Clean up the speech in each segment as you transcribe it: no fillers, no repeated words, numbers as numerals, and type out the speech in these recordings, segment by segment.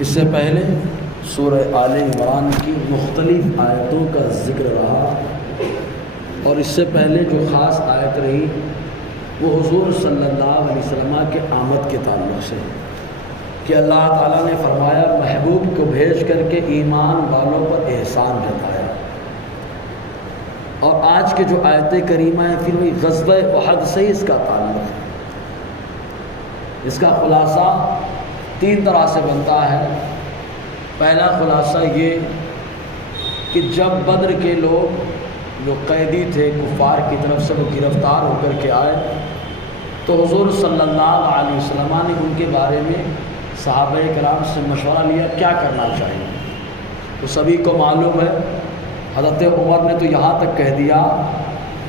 اس سے پہلے سورہ آل عمران کی مختلف آیتوں کا ذکر رہا، اور اس سے پہلے جو خاص آیت رہی وہ حضور صلی اللہ علیہ وسلم کے آمد کے تعلق سے، کہ اللہ تعالیٰ نے فرمایا محبوب کو بھیج کر کے ایمان والوں پر احسان جتایا۔ اور آج کے جو آیت کریمہ ہیں پھر وہی غزوہ احد سے اس کا تعلق ہے۔ اس کا خلاصہ تین طرح سے بنتا ہے۔ پہلا خلاصہ یہ کہ جب بدر کے لوگ جو قیدی تھے کفار کی طرف سے وہ گرفتار ہو کر کے آئے تو حضور صلی اللہ علیہ وسلم نے ان کے بارے میں صحابہ کرام سے مشورہ لیا کیا کرنا چاہیے۔ تو سبھی کو معلوم ہے حضرت عمر نے تو یہاں تک کہہ دیا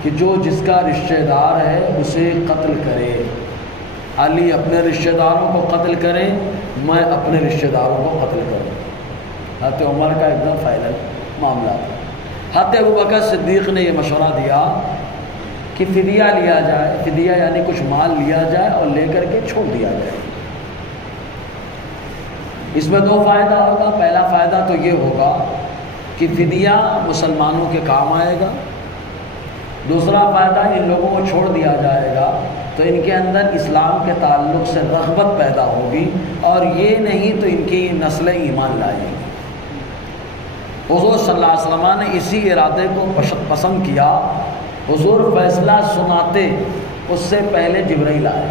کہ جو جس کا رشتہ دار ہے اسے قتل کرے، علی اپنے رشتہ داروں کو قتل کریں، میں اپنے رشتہ داروں کو قتل کروں۔ حضرت عمر کا ایک دم فائنل معاملہ تھا۔ حضرت ابوبکر صدیق نے یہ مشورہ دیا کہ فدیہ لیا جائے، فدیہ یعنی کچھ مال لیا جائے اور لے کر کے چھوڑ دیا جائے۔ اس میں دو فائدہ ہوگا۔ پہلا فائدہ تو یہ ہوگا کہ فدیہ مسلمانوں کے کام آئے گا، دوسرا فائدہ ان لوگوں کو چھوڑ دیا جائے گا تو ان کے اندر اسلام کے تعلق سے رغبت پیدا ہوگی، اور یہ نہیں تو ان کی نسلیں ایمان لائیں گی۔ حضور صلی اللہ علیہ وسلم نے اسی ارادے کو پسند کیا۔ حضور فیصلہ سناتے اس سے پہلے جبرائیل آئے،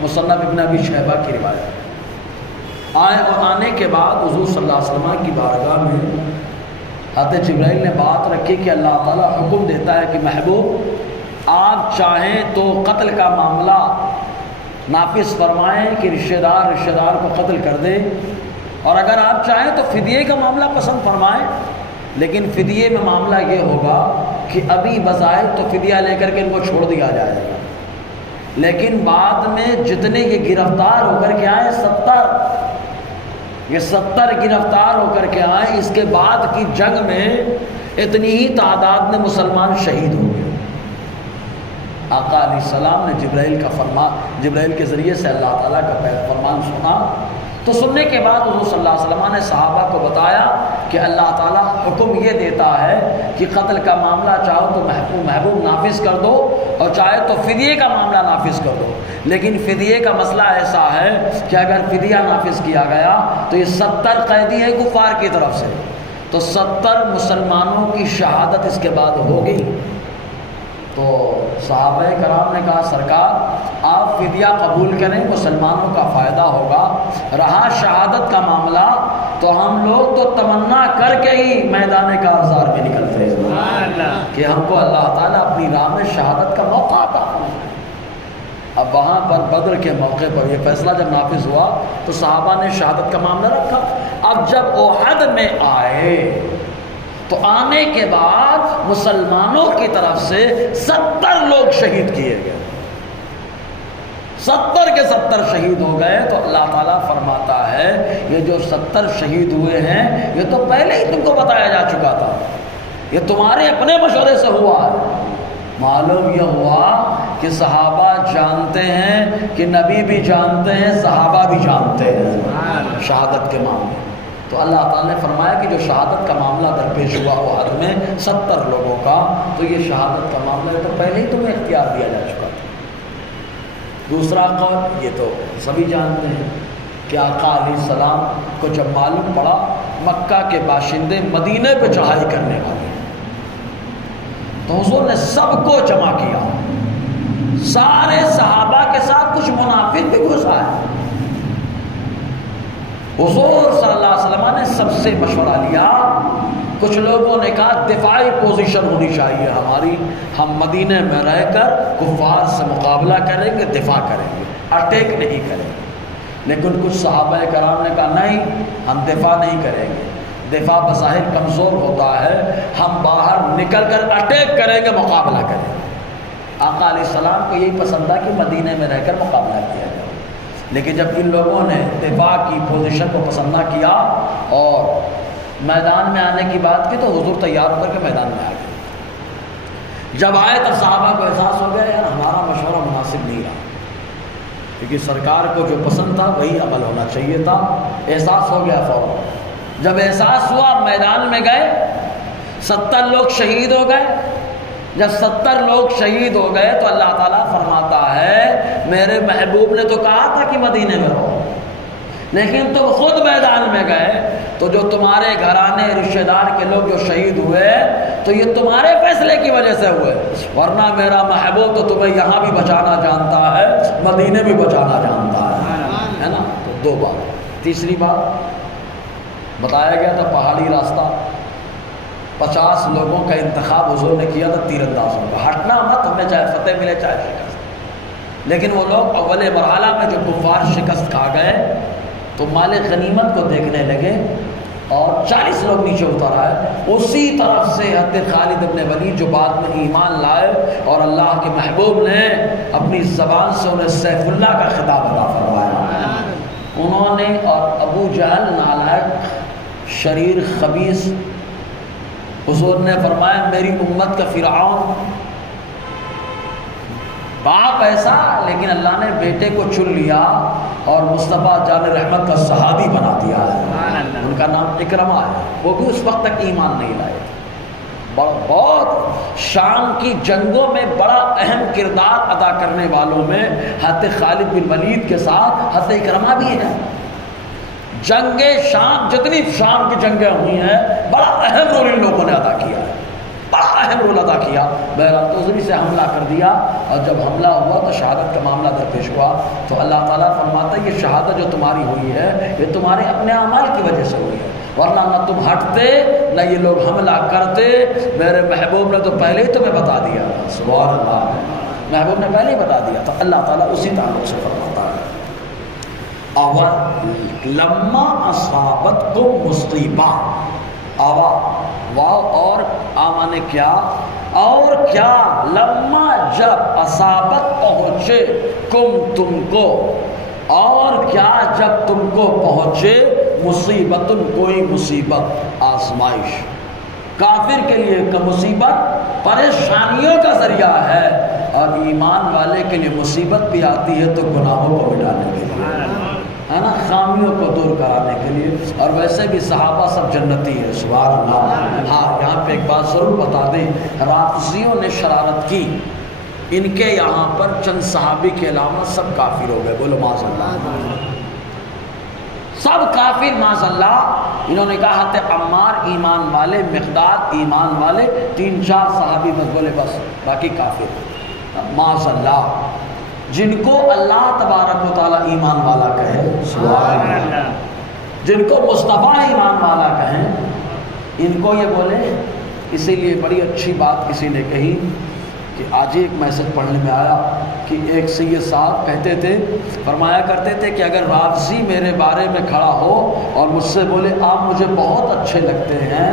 مصنف ابن ابی شیبہ کی روایت آئے، اور آنے کے بعد حضور صلی اللہ علیہ وسلم کی بارگاہ میں حضرت جبرائیل نے بات رکھی کہ اللہ تعالیٰ حکم دیتا ہے کہ محبوب آپ چاہیں تو قتل کا معاملہ نافذ فرمائیں کہ رشتہ دار کو قتل کر دے، اور اگر آپ چاہیں تو فدیے کا معاملہ پسند فرمائیں، لیکن فدیے میں معاملہ یہ ہوگا کہ ابھی بظاہر تو فدیہ لے کر کے ان کو چھوڑ دیا جائے گا، لیکن بعد میں جتنے یہ گرفتار ہو کر کے آئے 70 گرفتار ہو کر کے آئے، اس کے بعد کی جنگ میں اتنی ہی تعداد میں مسلمان شہید ہو گئے۔ آقا علیہ السلام نے جبرائیل کے ذریعے سے اللہ تعالیٰ کا فرمان سنا، تو سننے کے بعد حضور صلی اللہ علیہ وسلم نے صحابہ کو بتایا کہ اللہ تعالیٰ حکم یہ دیتا ہے کہ قتل کا معاملہ چاہو تو محبوب نافذ کر دو، اور چاہے تو فدیے کا معاملہ نافذ کر دو، لیکن فدیے کا مسئلہ ایسا ہے کہ اگر فدیہ نافذ کیا گیا تو یہ 70 قیدی ہے کفار کی طرف سے، تو 70 مسلمانوں کی شہادت اس کے بعد ہوگی۔ تو صحابہ کرام نے کہا سرکار آپ فدیہ قبول کریں، مسلمانوں کا فائدہ ہوگا، رہا شہادت کا معاملہ تو ہم لوگ تو تمنا کر کے ہی میدان کارزار میں نکلتے ہیں کہ ہم کو اللہ تعالیٰ اپنی راہ میں شہادت کا موقع عطا فرمائے۔ اب وہاں پر بدر کے موقع پر یہ فیصلہ جب نافذ ہوا تو صحابہ نے شہادت کا معاملہ رکھا۔ اب جب احد میں آئے تو آنے کے بعد مسلمانوں کی طرف سے 70 لوگ شہید کیے گئے، 70 کے 70 شہید ہو گئے۔ تو اللہ تعالیٰ فرماتا ہے یہ جو 70 شہید ہوئے ہیں یہ تو پہلے ہی تم کو بتایا جا چکا تھا، یہ تمہارے اپنے مشورے سے ہوا ہے۔ معلوم یہ ہوا کہ صحابہ جانتے ہیں کہ نبی بھی جانتے ہیں، صحابہ بھی جانتے ہیں شہادت کے معاملے۔ تو اللہ تعالیٰ نے فرمایا کہ جو شہادت کا معاملہ درپیش ہوا احد میں 70 لوگوں کا، تو یہ شہادت کا معاملہ تو پہلے ہی تمہیں اختیار دیا جا چکا تھا۔ دوسرا قول یہ تو سبھی جانتے ہیں کہ آقا علیہ السلام کو جب معلوم پڑا مکہ کے باشندے مدینے پہ چڑھائی کرنے والے ہیں، تو حضور نے سب کو جمع کیا، سارے صحابہ کے ساتھ کچھ منافق بھی گھسا ہے۔ حضور صلی اللہ علیہ وسلم نے سب سے مشورہ لیا۔ کچھ لوگوں نے کہا دفاعی پوزیشن ہونی چاہیے ہماری، ہم مدینے میں رہ کر کفار سے مقابلہ کریں گے، دفاع کریں گے، اٹیک نہیں کریں گے۔ لیکن کچھ صحابہ کرام نے کہا نہیں، ہم دفاع نہیں کریں گے، دفاع بظاہر کمزور ہوتا ہے، ہم باہر نکل کر اٹیک کریں گے، مقابلہ کریں گے۔ آقا علیہ السلام کو یہی پسند تھا کہ مدینے میں رہ کر مقابلہ کیا جائے، لیکن جب ان لوگوں نے دفاع کی پوزیشن کو پسند نہ کیا اور میدان میں آنے کی بات کی تو حضور تیار ہو کر کے میدان میں آ گئے۔ جب آئے تب صحابہ کو احساس ہو گیا یار ہمارا مشورہ مناسب نہیں رہا، کیونکہ سرکار کو جو پسند تھا وہی عمل ہونا چاہیے تھا۔ احساس ہو گیا فوراً، جب احساس ہوا میدان میں گئے، 70 لوگ شہید ہو گئے۔ جب 70 لوگ شہید ہو گئے تو اللہ تعالیٰ فرماتا ہے میرے محبوب نے تو کہا تھا کہ مدینے میں رہو، لیکن تم خود میدان میں گئے، تو جو تمہارے گھرانے رشتہ دار کے لوگ جو شہید ہوئے تو یہ تمہارے فیصلے کی وجہ سے ہوئے، ورنہ میرا محبوب تو تمہیں یہاں بھی بچانا جانتا ہے، مدینے بھی بچانا جانتا ہے نا۔ تو 2 بات۔ تیسری بات بتایا گیا تھا پہاڑی راستہ، 50 لوگوں کا انتخاب حضور نے کیا تھا تیر اندازوں کا، ہٹنا مت، ہمیں چاہے فتح ملے چاہے شکست۔ لیکن وہ لوگ اول مرحلہ میں جو کفار شکست کھا گئے تو مال غنیمت کو دیکھنے لگے اور 40 لوگ نیچے اتر آئے۔ اسی طرف سے حضرت خالد بن ولید جو بعد میں ایمان لائے اور اللہ کے محبوب نے اپنی زبان سے انہیں سیف اللہ کا خطاب عطا فرمایا، انہوں نے، اور ابو جہل نالائق شریر خبیث، حضور نے فرمایا میری امت کا فرعون، باپ ایسا لیکن اللہ نے بیٹے کو چن لیا اور مصطفیٰ جان رحمت کا صحابی بنا دیا ہے، ان کا نام اکرمہ ہے، وہ بھی اس وقت تک ایمان نہیں لائے تھے۔ بہت شام کی جنگوں میں بڑا اہم کردار ادا کرنے والوں میں حضرت خالد بن ولید کے ساتھ حضرت اکرمہ بھی ہیں۔ جنگ شام، جتنی شام کی جنگیں ہوئی ہیں، بڑا اہم رول ان لوگوں نے ادا کیا ہے، بڑا اہم رول ادا کیا۔ بہرحال توزنی سے حملہ کر دیا، اور جب حملہ ہوا تو شہادت کا معاملہ درپیش ہوا، تو اللہ تعالیٰ فرماتا ہے یہ شہادت جو تمہاری ہوئی ہے یہ تمہارے اپنے اعمال کی وجہ سے ہوئی ہے، ورنہ نہ تم ہٹتے نہ یہ لوگ حملہ کرتے، میرے محبوب نے تو پہلے ہی تمہیں بتا دیا۔ سبحان اللہ، محبوب نے پہلے ہی بتا دیا تھا۔ اللہ تعالیٰ اسی تعلق سے فرماتا ہے لما اصابتکم مصیبہ، آوا واو اور آمانے کیا، اور کیا، لما جب، اصابت پہنچے، کم تم کو، اور کیا جب تم کو پہنچے، مصیبت کوئی مصیبت، آزمائش۔ کافر کے لیے کا مصیبت پریشانیوں کا ذریعہ ہے، اور ایمان والے کے لیے مصیبت بھی آتی ہے تو گناہوں کو مٹانے کے لیے، ہے نا، خامیوں کو دور کرانے کے لیے۔ اور ویسے بھی صحابہ سب جنتی ہے، سبحان اللہ۔ ہاں، یہاں پہ ایک بات ضرور بتا دیں، رافضیوں نے شرارت کی، ان کے یہاں پر چند صحابی کے علاوہ سب کافر ہو گئے، بولو معاذ اللہ، سب کافر معاذ اللہ۔ انہوں نے کہا حضرت عمار ایمان والے، مقداد ایمان والے، 3-4 صحابی بس بولے، بس باقی کافر، معاذ اللہ۔ جن کو اللہ تبارک و تعالیٰ ایمان والا کہے، سبحان اللہ، جن کو مصطفیٰ ایمان والا کہیں، ان کو یہ بولے۔ اسی لیے بڑی اچھی بات کسی نے کہی کہ آج ایک میسج پڑھنے میں آیا کہ ایک سید صاحب کہتے تھے، فرمایا کرتے تھے کہ اگر رافضی میرے بارے میں کھڑا ہو اور مجھ سے بولے آپ مجھے بہت اچھے لگتے ہیں،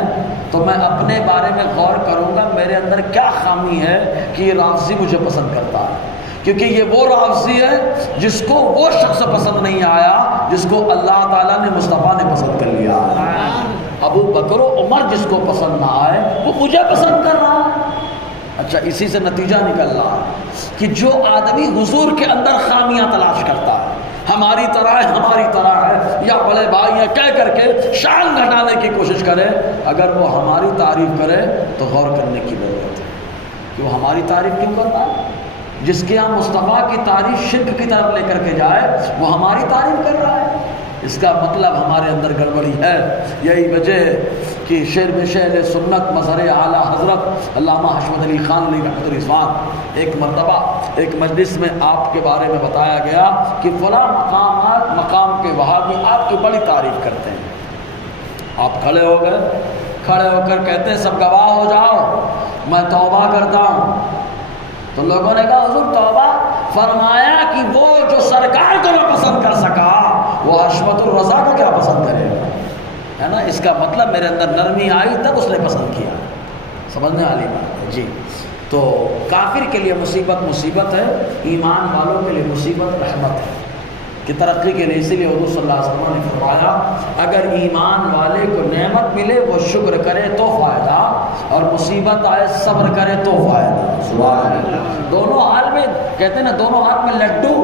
تو میں اپنے بارے میں غور کروں گا میرے اندر کیا خامی ہے کہ یہ رافضی مجھے پسند کرتا ہے، کیونکہ یہ وہ رافضی ہے جس کو وہ شخص پسند نہیں آیا جس کو اللہ تعالیٰ نے مصطفیٰ نے پسند کر لیا۔ ابو بکر و عمر جس کو پسند نہ آئے وہ مجھے پسند کر رہا ہے۔ اچھا، اسی سے نتیجہ نکل رہا ہے کہ جو آدمی حضور کے اندر خامیاں تلاش کرتا ہے، ہماری طرح ہے، ہماری طرح ہے، یا بڑے بھائی یا کہہ کر کے شان گھٹانے کی کوشش کرے، اگر وہ ہماری تعریف کرے تو غور کرنے کی ضرورت ہے کہ وہ ہماری تعریف کیوں کرتا ہے۔ جس کے یہاں مصطفیٰ کی تعریف شرک کی طرف لے کر کے جائے وہ ہماری تعریف کر رہا ہے، اس کا مطلب ہمارے اندر گڑبڑی ہے۔ یہی وجہ ہے کہ شعر میں شعر سنت مظہر اعلیٰ حضرت علامہ حشمت علی خان علی رحمۃ الرضوان ایک مرتبہ ایک مجلس میں آپ کے بارے میں بتایا گیا کہ فلاں مقام کے وہاں بھی آپ کی بڑی تعریف کرتے ہیں۔ آپ کھڑے ہو گئے، کھڑے ہو کر کہتے ہیں سب گواہ ہو جاؤ میں توبہ کرتا ہوں۔ تو لوگوں نے کہا حضور توبہ؟ فرمایا کہ وہ جو سرکار کو نہ پسند کر سکا وہ حشمت الرضا کو کیا پسند کرے گا، ہے نا۔ اس کا مطلب میرے اندر نرمی آئی تب اس نے پسند کیا، سمجھنے والی بات ہے جی۔ تو کافر کے لیے مصیبت مصیبت ہے، ایمان والوں کے لیے مصیبت رحمت ہے کہ ترقی کے لیے۔ اسی لیے حضور صلی اللہ علیہ وسلم نے فرمایا اگر ایمان والے کو نعمت ملے وہ شکر کرے تو فائدہ، اور مصیبت آئے صبر کرے تو فائدہ۔ سبحان اللہ۔ دونوں حال میں کہتے ہیں نا، دونوں ہاتھ میں لڈو،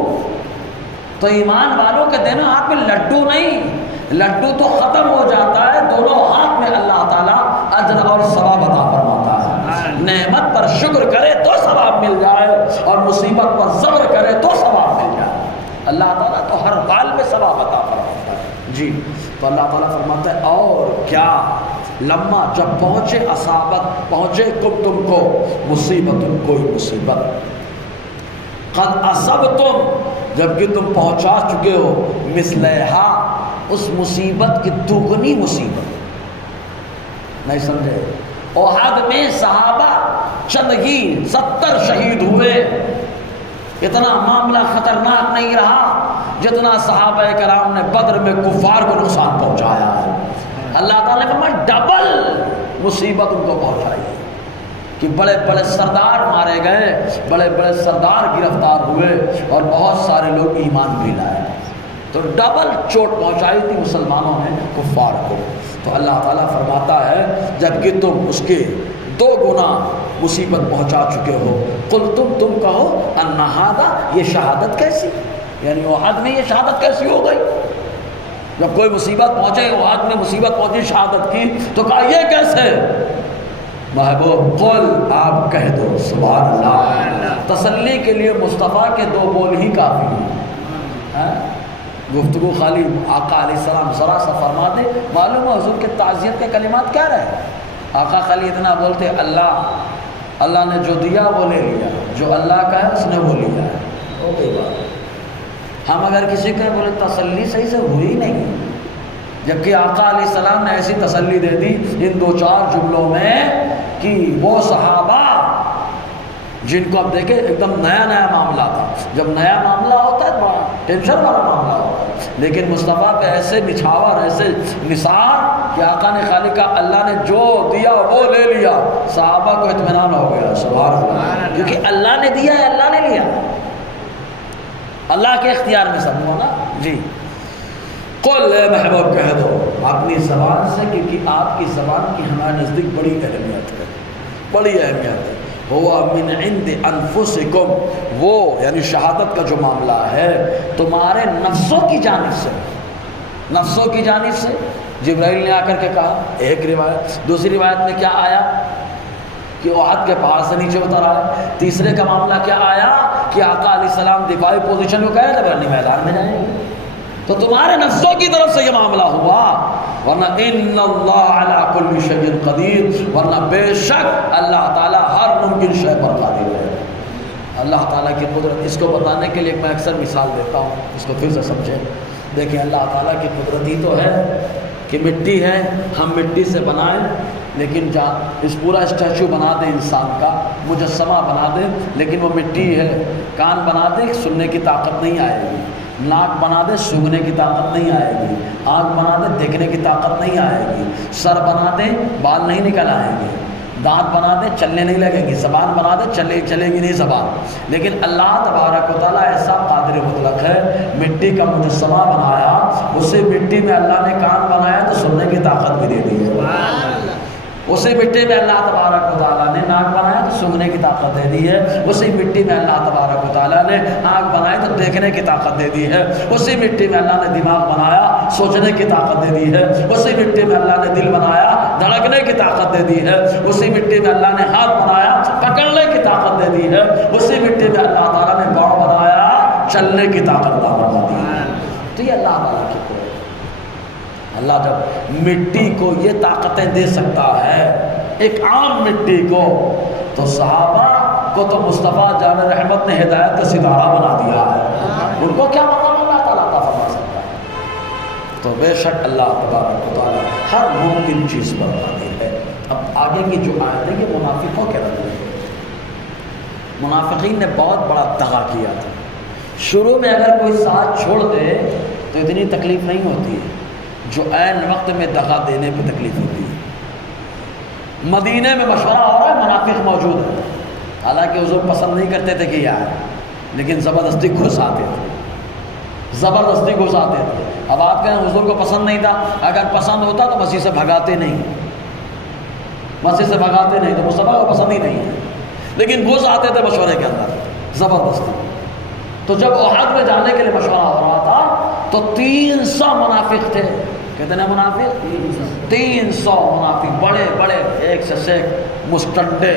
تو ایمان والوں کے دینا ہاتھ میں لڈو نہیں، لڈو تو ختم ہو جاتا ہے، دونوں ہاتھ میں اللہ تعالیٰ اجر اور ثواب عطا فرماتا ہے۔ نعمت پر شکر کرے تو ثواب مل جائے، اور مصیبت پر صبر کرے تو ثواب مل جائے۔ اللہ تعالیٰ تو ہر حال میں ثواب عطا فرماتا ہے۔ جی تو اللہ تعالیٰ فرماتا ہے اور کیا، لما جب پہنچے اصابت پہنچے تم کو مصیبت کوئی مصیبت، قد اصبتم جبکہ تم پہنچا چکے ہو، مثلہا اس مصیبت کی دوگنی مصیبت، نہیں سمجھے؟ احد میں صحابہ چندگی 70 شہید ہوئے، اتنا معاملہ خطرناک نہیں رہا جتنا صحابہ کرام نے بدر میں کفار کو نقصان پہنچایا ہے۔ اللہ تعالیٰ نے فرمایا ڈبل مصیبت ان کو پہنچائی کہ بڑے بڑے سردار مارے گئے، بڑے بڑے سردار گرفتار ہوئے، اور بہت سارے لوگ ایمان بھی لائے، تو ڈبل چوٹ پہنچائی تھی مسلمانوں نے کفار کو۔ تو اللہ تعالیٰ فرماتا ہے جبکہ تم اس کے 2 گنا مصیبت پہنچا چکے ہو، قل تم کہو ان ھذا، یہ شہادت کیسی، یعنی احد میں یہ شہادت کیسی ہو گئی؟ جب کوئی مصیبت پہنچے، احد میں مصیبت پہنچی شہادت کی، تو کہا یہ کیسے؟ محبوب قل آپ کہہ دو سبحان اللہ، تسلی کے لیے مصطفیٰ کے 2 بول ہی کافی ہیں۔ گفتگو خالی آقا علیہ السلام ذرا سا فرما دے، معلوم ہے حضور کے تعزیت کے کلمات کیا رہے؟ آقا خالی اتنا بولتے اللہ نے جو دیا وہ لے لیا، جو اللہ کا ہے اس نے وہ لیا ہے، ہو گئی بات۔ ہم اگر کسی کو بولے تسلی صحیح سے ہوئی نہیں، جبکہ آقا علیہ السلام نے ایسی تسلی دے دی ان 2-4 جملوں میں کہ وہ صحابہ جن کو اب دیکھیں ایک دم نیا معاملہ تھا، جب نیا معاملہ ہوتا ہے بڑا ٹینشن والا معاملہ ہوتا ہے، لیکن مصطفیٰ پہ ایسے نچھاور ایسے نثار کہ آقا نے خالی کہا اللہ نے جو دیا وہ لے لیا، صحابہ کو اطمینان ہو گیا سبحان اللہ، کیونکہ اللہ نے دیا ہے، اللہ نے لیا، اللہ کے اختیار میں سب ہونا۔ جی قل اے محبوب کہہ دو اپنی زبان سے، کیونکہ آپ کی زبان کی ہمارے نزدیک بڑی اہمیت ہے، بڑی اہمیت ہے۔ ہوا من عند انفسکم، وہ یعنی شہادت کا جو معاملہ ہے تمہارے نفسوں کی جانب سے، نفسوں کی جانب سے۔ جبرائیل نے آ کر کے کہا، ایک روایت، دوسری روایت میں کیا آیا کہ احد کے پہاڑ سے نیچے اتر آئے، تیسرے کا معاملہ کیا آیا کہ آقا علیہ السلام دفاعی پوزیشن کو کہہ رہے تھے بھرنی میدان میں جائیں گے، تو تمہارے نفسوں کی طرف سے یہ معاملہ ہوا، ورنہ ان اللہ علی کل شیء قدیر، ورنہ بے شک اللہ تعالیٰ ہر ممکن شے پر قادر ہے۔ اللہ تعالیٰ کی قدرت، اس کو بتانے کے لیے میں اکثر مثال دیتا ہوں، اس کو پھر سے سمجھیں۔ دیکھیں اللہ تعالیٰ کی قدرت ہی تو ہے کہ مٹی ہے، ہم مٹی سے بنائیں، لیکن اس پورا اسٹیچو بنا دیں انسان کا، مجسمہ بنا دیں، لیکن وہ مٹی ہے، کان بنا دیں سننے کی طاقت نہیں آئے گی، ناک بنا دے سونگنے کی طاقت نہیں آئے گی، آنکھ بنا دے دیکھنے کی طاقت نہیں آئے گی، سر بنا دے بال نہیں نکل آئیں گے، دانت بنا دے چلنے نہیں لگیں گی، زبان بنا دے چلے گی نہیں زبان، لیکن اللہ تبارک و تعالیٰ ایسا قادر مطلق ہے، مٹی کا مجسمہ بنایا، اسی مٹی میں اللہ نے کان بنایا تو سننے کی طاقت بھی دے دی ہے، اسی مٹی میں اللہ تبارک و تعالیٰ نے ناک بنایا تو سونگنے کی طاقت دے دی ہے، اسی مٹی میں اللہ تبارک و تعالیٰ نے آنکھ بنائی تو دیکھنے کی طاقت دے دی ہے، اسی مٹی میں اللہ نے دماغ بنایا سوچنے کی طاقت دے دی ہے، اسی مٹی میں اللہ نے دل بنایا دھڑکنے کی طاقت دے دی ہے، اسی مٹی میں اللہ نے ہاتھ بنایا پکڑنے کی طاقت دے دی ہے، اسی مٹی میں اللہ تعالیٰ نے پاؤں بنایا چلنے کی طاقت عطا فرما دی ہے۔ تو یہ اللہ تعالیٰ کی قدرت، اللہ جب مٹی کو یہ طاقتیں دے سکتا ہے ایک عام مٹی کو، تو صحابہ کو تو مصطفیٰ جان رحمت نے ہدایت کا ستارہ بنا دیا ہے، ان کو کیا مقام اللہ تعالیٰ عطا فرما سکتا ہے؟ تو بے شک اللہ تبارک و تعالیٰ ہر ممکن چیز پر قادر ہے۔ اب آگے کی جو آیت ہے یہ منافقوں کے رد ہے، منافقین نے بہت بڑا دغا کیا تھا، شروع میں اگر کوئی ساتھ چھوڑ دے تو اتنی تکلیف نہیں ہوتی ہے جو عین وقت میں دغا دینے پہ تکلیف ہوتی ہے۔ مدینے میں مشورہ ہو رہا ہے، منافق موجود ہے، حالانکہ حضور پسند نہیں کرتے تھے کہ یہ آئے، لیکن زبردستی گھس آتے تھے، زبردستی گھس آتے تھے۔ اب آپ کہیں حضور کو پسند نہیں تھا، اگر پسند ہوتا تو مسجد سے بھگاتے نہیں، مسجد سے بھگاتے نہیں، تو مصطفیٰ کو پسند ہی نہیں ہے، لیکن گھس آتے تھے مشورے کے اندر زبردستی۔ تو جب احد میں جانے کے لیے مشورہ ہو رہا تھا تو 300 منافق تھے. کتنے منافق؟ 300 منافق، بڑے بڑے ایک سے ایک مستنڈے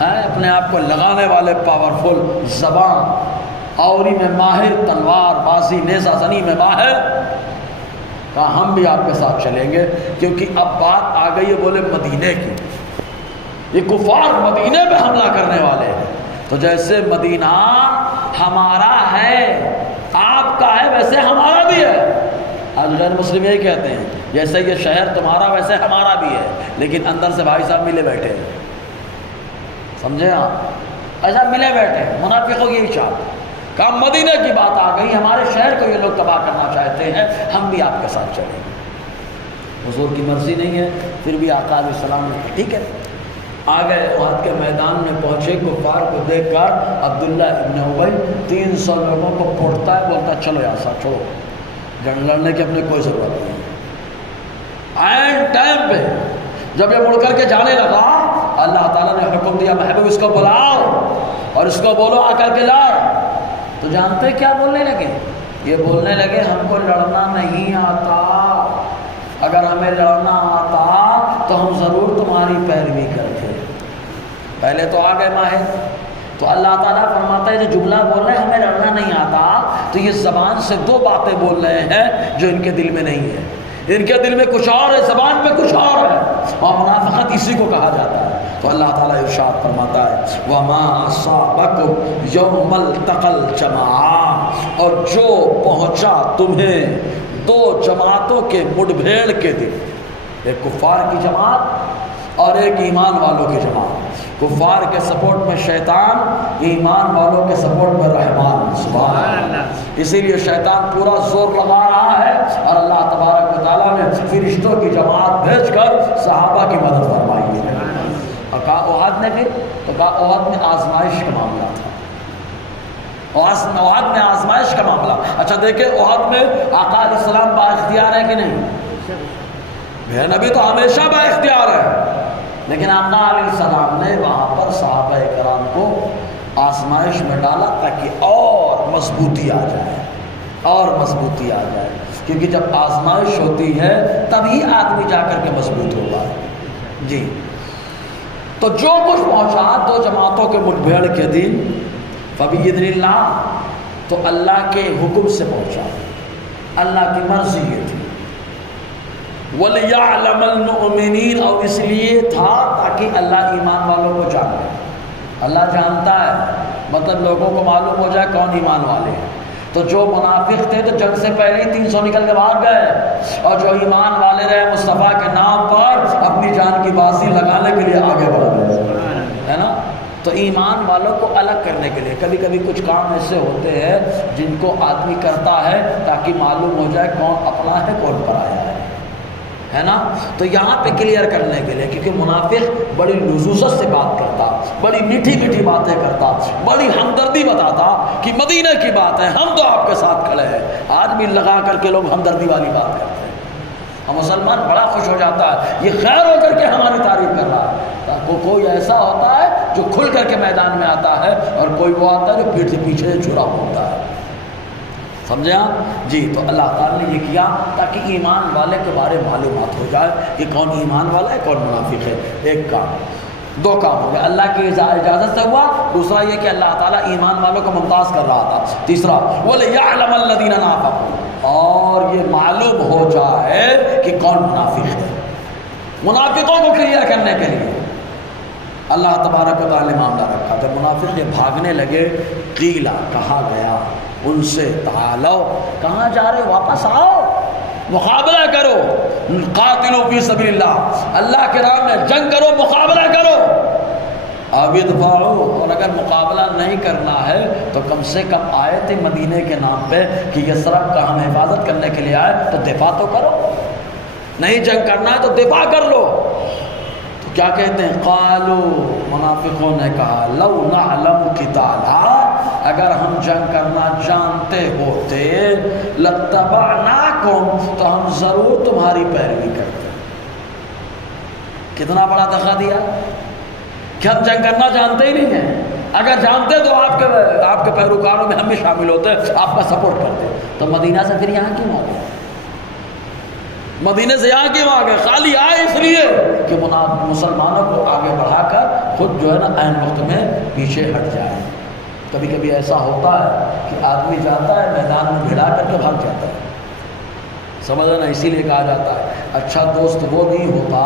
ہیں، اپنے آپ کو لگانے والے، پاورفل زبان اوری میں ماہر، تلوار بازی نیزہ زنی میں ماہر. کہا ہم بھی آپ کے ساتھ چلیں گے، کیونکہ اب بات آ گئی ہے بولے مدینے کی، یہ کفار مدینے پہ حملہ کرنے والے ہیں. تو جیسے مدینہ ہمارا ہے، آپ کا ہے، ویسے ہمارا بھی ہے. آج غیر مسلم یہی کہتے ہیں جیسے یہ شہر تمہارا ویسے ہمارا بھی ہے، لیکن اندر سے بھائی صاحب ملے بیٹھے ہیں. سمجھے آپ؟ ایسا ملے بیٹھے ہیں. منافقوں کی اشارہ. کہا مدینہ کی بات آ گئی، ہمارے شہر کو یہ لوگ تباہ کرنا چاہتے ہیں، ہم بھی آپ کے ساتھ چلیں گے. حضور کی مرضی نہیں ہے، پھر بھی آقا علیہ السلام نے ٹھیک ہے. آ گئے، احد کے میدان میں پہنچے. کفار کو دیکھ کر عبداللہ ابن ابی 300 لوگوں کو پھوڑتا ہے، بولتا چلو یار صاحب چھوڑو، جنگ لڑنے کی اپنے کوئی ضرورت نہیں. عین ٹائم پہ جب یہ مڑ کر کے جانے لگا، اللہ تعالیٰ نے حکم دیا محبوب اس کو بلاؤ اور اس کو بولو آ کر کے لڑ. تو جانتے کیا بولنے لگے؟ یہ بولنے لگے ہم کو لڑنا نہیں آتا، اگر ہمیں لڑنا آتا تو ہم ضرور تمہاری پیروی کرتے. پہلے تو آ گئے ماہر. تو اللہ تعالیٰ فرماتا ہے جو جملہ بول رہے ہیں ہمیں لڑنا نہیں آتا، تو یہ زبان سے 2 باتیں بول رہے ہیں جو ان کے دل میں نہیں ہے. ان کے دل میں کچھ اور ہے، زبان پہ کچھ اور ہے، اور منافقت اسی کو کہا جاتا ہے. تو اللہ تعالیٰ ارشاد فرماتا ہے وَمَا أَصَابَكُمْ يَوْمَ الْتَقَى الْجَمْعَانِ، اور جو پہنچا تمہیں 2 جماعتوں کے مڈبھیڑ کے دن، ایک کفار کی جماعت اور ایک ایمان والوں کی جماعت. کفار کے سپورٹ میں شیطان، ایمان والوں کے سپورٹ میں رحمان. سبحان اللہ. اسی لیے شیطان پورا زور لگا رہا ہے، اور اللہ تبارک و تعالیٰ نے فرشتوں کی جماعت بھیج کر صحابہ کی مدد فرمائی ہے. اور کہا احد نے پھر تو کہا احد میں آزمائش کا معاملہ تھا. احد میں آزمائش کا معاملہ. اچھا دیکھیں احد میں آقا علیہ السلام با اختیار ہے کہ نہیں؟ میرے نبی تو ہمیشہ با اختیار ہے، لیکن آقا علیہ السلام نے وہاں پر صحابہ کرام کو آزمائش میں ڈالا تاکہ اور مضبوطی آ جائے، اور مضبوطی آ جائے. کیونکہ جب آزمائش ہوتی ہے تبھی آدمی جا کر کے مضبوط ہوگا. جی تو جو کچھ پہنچا 2 جماعتوں کے مٹبھیڑ کے دن فبإذن اللہ، تو اللہ کے حکم سے پہنچا، اللہ کی مرضی یہ تھی. وَلِيَعْلَمَ الْمُؤْمِنِينَ، اور اس لیے تھا تاکہ اللہ ایمان والوں کو جانے. اللہ جانتا ہے، مطلب لوگوں کو معلوم ہو جائے کون ایمان والے ہیں. تو جو منافق تھے تو جنگ سے پہلے ہی 300 نکل کے بھاگ گئے، اور جو ایمان والے رہے مصطفیٰ کے نام پر اپنی جان کی بازی لگانے کے لیے آگے بڑھ گئے، ہے نا. تو ایمان والوں کو الگ کرنے کے لیے کبھی کبھی کچھ کام ایسے ہوتے ہیں جن کو آدمی کرتا ہے تاکہ معلوم ہو جائے کون اپنا ہے کون پرایا ہے نا. تو یہاں پہ کلیئر کرنے کے لیے، کیونکہ منافق بڑی لزوزت سے بات کرتا، بڑی میٹھی میٹھی باتیں کرتا، بڑی ہمدردی بتاتا کہ مدینہ کی بات ہے، ہم تو آپ کے ساتھ کھڑے ہیں. آج بھی لگا کر کے لوگ ہمدردی والی بات کرتے ہیں، اور مسلمان بڑا خوش ہو جاتا ہے، یہ خیر ہو کر کے ہماری تعریف کر رہا ہے. کوئی ایسا ہوتا ہے جو کھل کر کے میدان میں آتا ہے، اور کوئی وہ آتا ہے جو پیٹھ سے پیچھے چھڑا ہوتا ہے. سمجھے آپ؟ جی تو اللہ تعالیٰ نے یہ کیا تاکہ ایمان والے کے بارے معلومات ہو جائے کہ کون ایمان والا ہے کون منافق ہے. ایک کام، 2 کام ہو گیا، اللہ کی اجازت سے ہوا. دوسرا یہ کہ اللہ تعالیٰ ایمان والوں کو ممتاز کر رہا تھا. تیسرا وَلِيَعْلَمَ الَّذِينَ نَافَقُوا، اور یہ معلوم ہو جائے کہ کون منافق ہے. منافقوں کو کلیئر کرنے کے لیے اللہ تبارک و تعالیٰ نے معاملہ رکھا. جب منافق یہ بھاگنے لگے، قیلا کہا گیا ان سے تعالو، کہاں جا رہے، واپس آؤ، مقابلہ کرو. قاتلوا فی سبیل اللہ، اللہ کے راہ میں جنگ کرو، مقابلہ کرو. اب ادفعوا، اور اگر مقابلہ نہیں کرنا ہے تو کم سے کم آئے تھے مدینے کے نام پہ کہ یثرب کا ہم حفاظت کرنے کے لیے آئے، تو دفاع تو کرو. نہیں جنگ کرنا ہے تو دفاع کر لو. تو کیا کہتے ہیں، قالو، منافقوں نے کہا، لو نعلم قتالا، اگر ہم جنگ کرنا جانتے ہوتے، لاتبعناکم، تو ہم ضرور تمہاری پیروی کرتے. کتنا بڑا دغا دیا کہ ہم جنگ کرنا جانتے ہی نہیں ہیں. اگر جانتے تو آپ کے پیروکاروں میں ہم بھی شامل ہوتے، آپ کا سپورٹ کرتے۔ تو مدینہ سے پھر یہاں کیوں آ گئے؟ مدینے سے یہاں کیوں آ گئے؟ خالی آئے اس لیے کہ مسلمانوں کو آگے بڑھا کر خود جو ہے نا عین وقت میں پیچھے ہٹ جائے۔ کبھی کبھی ایسا ہوتا ہے کہ آدمی جاتا ہے میدان میں بھیڑا کر کے بھاگ جاتا ہے، سمجھا نا؟ اسی لیے کہا جاتا ہے اچھا دوست وہ نہیں ہوتا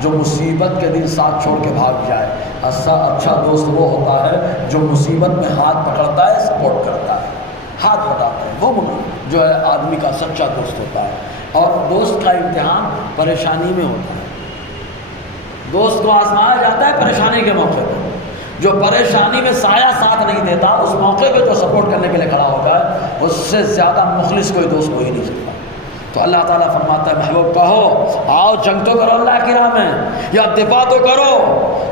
جو مصیبت کے دن ساتھ چھوڑ کے بھاگ جائے، اچھا دوست وہ ہوتا ہے جو مصیبت میں ہاتھ پکڑتا ہے، سپورٹ کرتا ہے، ہاتھ بٹاتا ہے، وہ جو ہے آدمی کا سچا دوست ہوتا ہے۔ اور دوست کا امتحان پریشانی میں ہوتا ہے، دوست کو آزمایا جاتا ہے پریشانی کے موقع پر۔ جو پریشانی میں سایہ ساتھ نہیں دیتا، اس موقع پہ جو سپورٹ کرنے کے لیے کھڑا ہو جائے، اس سے زیادہ مخلص کوئی دوست ہو ہی نہیں سکتا۔ تو اللہ تعالیٰ فرماتا ہے محبوب کہو آؤ جنگ تو کرو اللہ کی راہ میں، یا دفاع تو کرو۔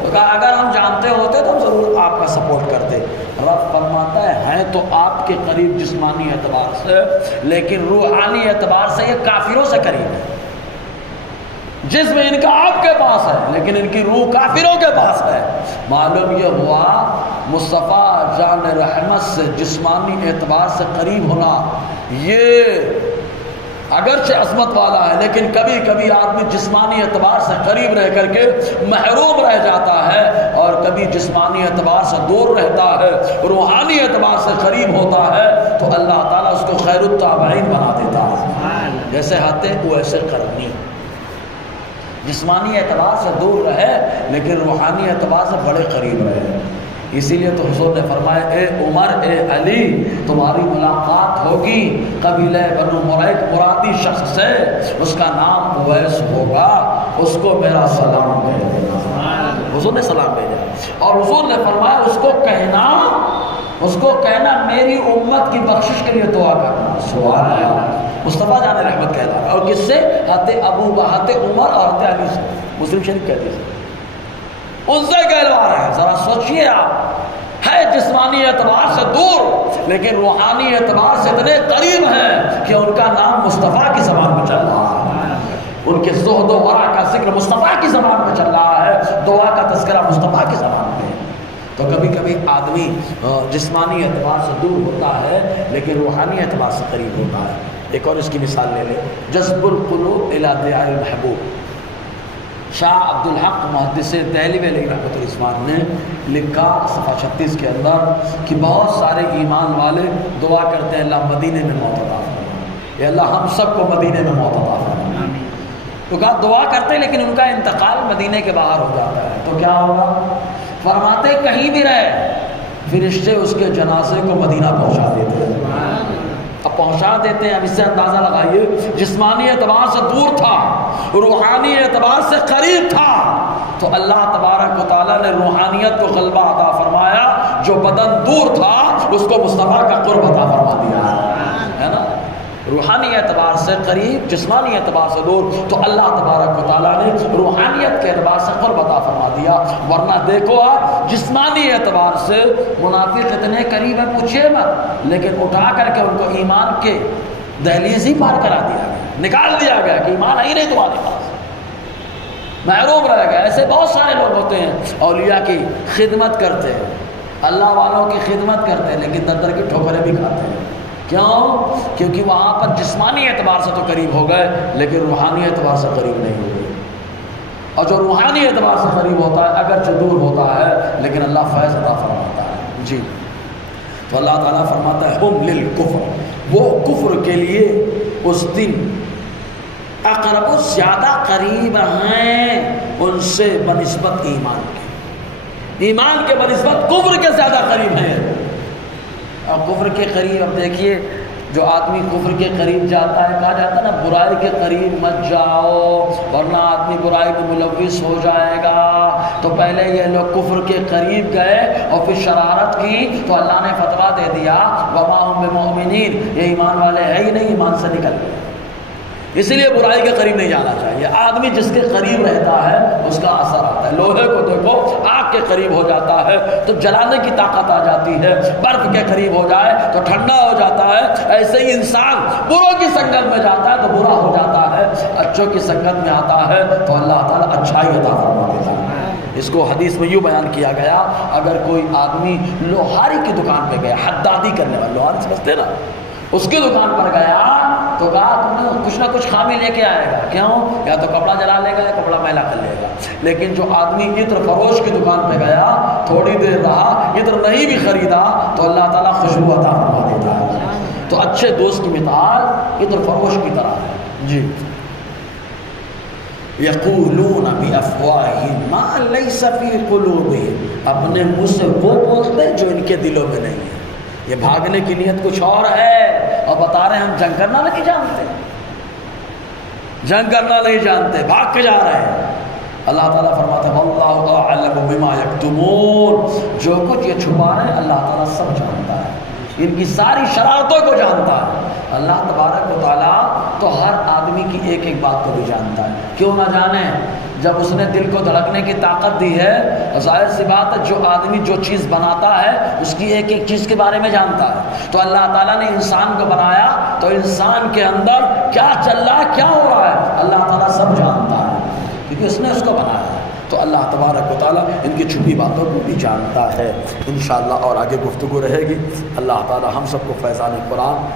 تو کہا اگر ہم جانتے ہوتے تو ہم ضرور آپ کا سپورٹ کرتے۔ رب فرماتا ہے ہیں تو آپ کے قریب جسمانی اعتبار سے، لیکن روحانی اعتبار سے یہ کافروں سے قریب ہے۔ جسم ان کا آپ کے پاس ہے لیکن ان کی روح کافروں کے پاس ہے۔ معلوم یہ ہوا مصطفیٰ جان رحمت سے جسمانی اعتبار سے قریب ہونا یہ اگرچہ عظمت والا ہے، لیکن کبھی کبھی آدمی جسمانی اعتبار سے قریب رہ کر کے محروم رہ جاتا ہے، اور کبھی جسمانی اعتبار سے دور رہتا ہے، روحانی اعتبار سے قریب ہوتا ہے تو اللہ تعالیٰ اس کو خیر التابعین بنا دیتا ہے۔ جیسے ہاتھے ویسے کرنی، جسمانی اعتبار سے دور رہے لیکن روحانی اعتبار سے بڑے قریب رہے۔ اسی لیے تو حضور نے فرمایا اے عمر اے علی تمہاری ملاقات ہوگی قبیلہ بنو ملیک مرادی شخص سے، اس کا نام اویس ہوگا، اس کو میرا سلام کہہ دینا۔ حضور نے سلام بھیجا اور حضور نے فرمایا اس کو کہنا میری امت کی بخشش کے لیے دعا کرنا۔ سبحان اللہ، مصطفیٰ جان رحمت کہہ رہا ہے۔ اور کس سے؟ حضرت عمر اور حضرت علی سے، مسلم شریف کہتے ہیں، ان سے کہلوا رہے ہیں۔ ذرا سوچئے آپ، ہے جسمانی اعتبار سے دور لیکن روحانی اعتبار سے اتنے قریب ہیں کہ ان کا نام مصطفیٰ کی زبان پہ چل رہا ہے، ان کے زہد و ورع کا ذکر مصطفیٰ کی زبان پہ چل رہا ہے، دعا کا تذکرہ مصطفیٰ کی زبان پہ۔ تو کبھی کبھی آدمی جسمانی اعتبار سے دور ہوتا ہے لیکن روحانی اعتبار سے قریب ہوتا ہے۔ ایک اور اس کی مثال لے لیں، جذب القلوب الی دعاء المحبوب۔ شاہ عبدالحق محدث دہلوی علیہ رحمۃ الرحمٰن نے لکھا صفحہ 36 کے اندر کہ بہت سارے ایمان والے دعا کرتے ہیں اللہ مدینے میں موت عطا فرما، اے اللہ ہم سب کو مدینے میں موت عطا فرما۔ تو کہا دعا کرتے لیکن ان کا انتقال مدینے کے باہر ہو جاتا ہے تو کیا ہوگا؟ فرماتے کہیں بھی رہے فرشتے اس کے جنازے کو مدینہ پہنچا دیتے ہیں۔ اب پہنچا دیتے ہیں، اب اس سے اندازہ لگائیے جسمانی اعتبار سے دور تھا، روحانی اعتبار سے قریب تھا، تو اللہ تبارک و تعالیٰ نے روحانیت کو غلبہ عطا فرمایا، جو بدن دور تھا اس کو مصطفیٰ کا قرب عطا فرما دیا ہے نا۔ روحانی اعتبار سے قریب، جسمانی اعتبار سے دور، تو اللہ تبارک و تعالیٰ نے روحانیت کے اعتبار سے قرب عطا فرما دیا۔ ورنہ دیکھو آپ جسمانی اعتبار سے منافق اتنے قریب ہیں پوچھئے مت، لیکن اٹھا کر کے ان کو ایمان کے دہلیز ہی پار کرا دیا گیا، نکال دیا گیا کہ ایمان ہی نہیں تمہارے پاس، محروم رہ گئے۔ ایسے بہت سارے لوگ ہوتے ہیں اولیاء کی خدمت کرتے ہیں، اللہ والوں کی خدمت کرتے ہیں لیکن در در کی ٹھوکریں بھی کھاتے ہیں۔ کیوں؟ کیونکہ وہاں پر جسمانی اعتبار سے تو قریب ہو گئے لیکن روحانی اعتبار سے قریب نہیں ہو گئے۔ اور جو روحانی اعتبار سے قریب ہوتا ہے اگرچہ دور ہوتا ہے لیکن اللہ فیض عطا فرماتا ہے۔ جی تو اللہ تعالیٰ فرماتا ہے ہم للکفر، وہ کفر کے لیے اس دن اقرب، زیادہ قریب ہیں ان سے بنسبت ایمان کے، ایمان کے بنسبت کفر کے زیادہ قریب ہیں۔ اور کفر کے قریب، اب دیکھیے جو آدمی کفر کے قریب جاتا ہے، کہا جاتا ہے نا برائی کے قریب مت جاؤ ورنہ آدمی برائی میں ملوث ہو جائے گا۔ تو پہلے یہ لوگ کفر کے قریب گئے اور پھر شرارت کی تو اللہ نے فتویٰ دے دیا وما ہم بمؤمنین، یہ ایمان والے ہے ہی نہیں، ایمان سے نکل گئے۔ اسی لیے برائی کے قریب نہیں جانا چاہیے۔ آدمی جس کے قریب رہتا ہے اس کا اثر آتا ہے۔ لوہے کو دیکھو آگ کے قریب ہو جاتا ہے تو جلانے کی طاقت آ جاتی ہے، برف کے قریب ہو جائے تو ٹھنڈا ہو جاتا ہے۔ ایسے ہی انسان بروں کی سنگت میں جاتا ہے تو برا ہو جاتا ہے، اچھوں کی سنگت میں آتا ہے تو اللہ تعالیٰ اچھائی عطا فرما دیتا ہے۔ اس کو حدیث میں یوں بیان کیا گیا، اگر کوئی آدمی لوہاری کی دکان پہ گیا، حدادی کرنے والا، لوہاری سمجھتے نا، اس کی دکان پر گیا تو کہا تم نے کچھ نہ کچھ خامی لے کے آئے گا، کیوں؟ یا تو کپڑا جلا لے گا یا کپڑا میلا کر لے گا۔ لیکن جو آدمی عطر فروش کی دکان پہ گیا، تھوڑی دیر رہا، عطر نہیں بھی خریدا تو اللہ تعالیٰ خوشبو عطا فرما دیتا ہے۔ تو اچھے دوست کی مثال عطر فروش کی طرح ہے۔ جی، یقولون بافواہہم ما لیس فی قلوبہم، اپنے منہ سے وہ بولتے ہیں جو ان کے دلوں میں نہیں ہے۔ یہ بھاگنے کی نیت کچھ اور ہے، اور بتا رہے ہیں ہم جنگ کرنا نہیں جانتے، جنگ کرنا نہیں جانتے، بھاگ کے جا رہے ہیں۔ اللہ تعالیٰ فرماتے ہیں واللہ اعلم بما یکتمون، جو کچھ یہ چھپا رہے ہیں اللہ تعالیٰ سب جانتا ہے، ان کی ساری شرارتوں کو جانتا ہے۔ اللہ تبارک و تعالیٰ تو ہر آدمی کی ایک ایک بات کو بھی جانتا ہے، کیوں نہ جانے؟ جب اس نے دل کو دھڑکنے کی طاقت دی ہے، ظاہر سی بات ہے جو آدمی جو چیز بناتا ہے اس کی ایک ایک چیز کے بارے میں جانتا ہے۔ تو اللہ تعالیٰ نے انسان کو بنایا تو انسان کے اندر کیا چل رہا ہے، کیا ہو رہا ہے، اللہ تعالیٰ سب جانتا ہے، کیونکہ اس نے اس کو بنایا ہے۔ تو اللہ تبارک و تعالیٰ ان کی چھپی باتوں کو بھی جانتا ہے۔ انشاءاللہ اور آگے گفتگو رہے گی۔ اللہ تعالیٰ ہم سب کو فیضان قرآن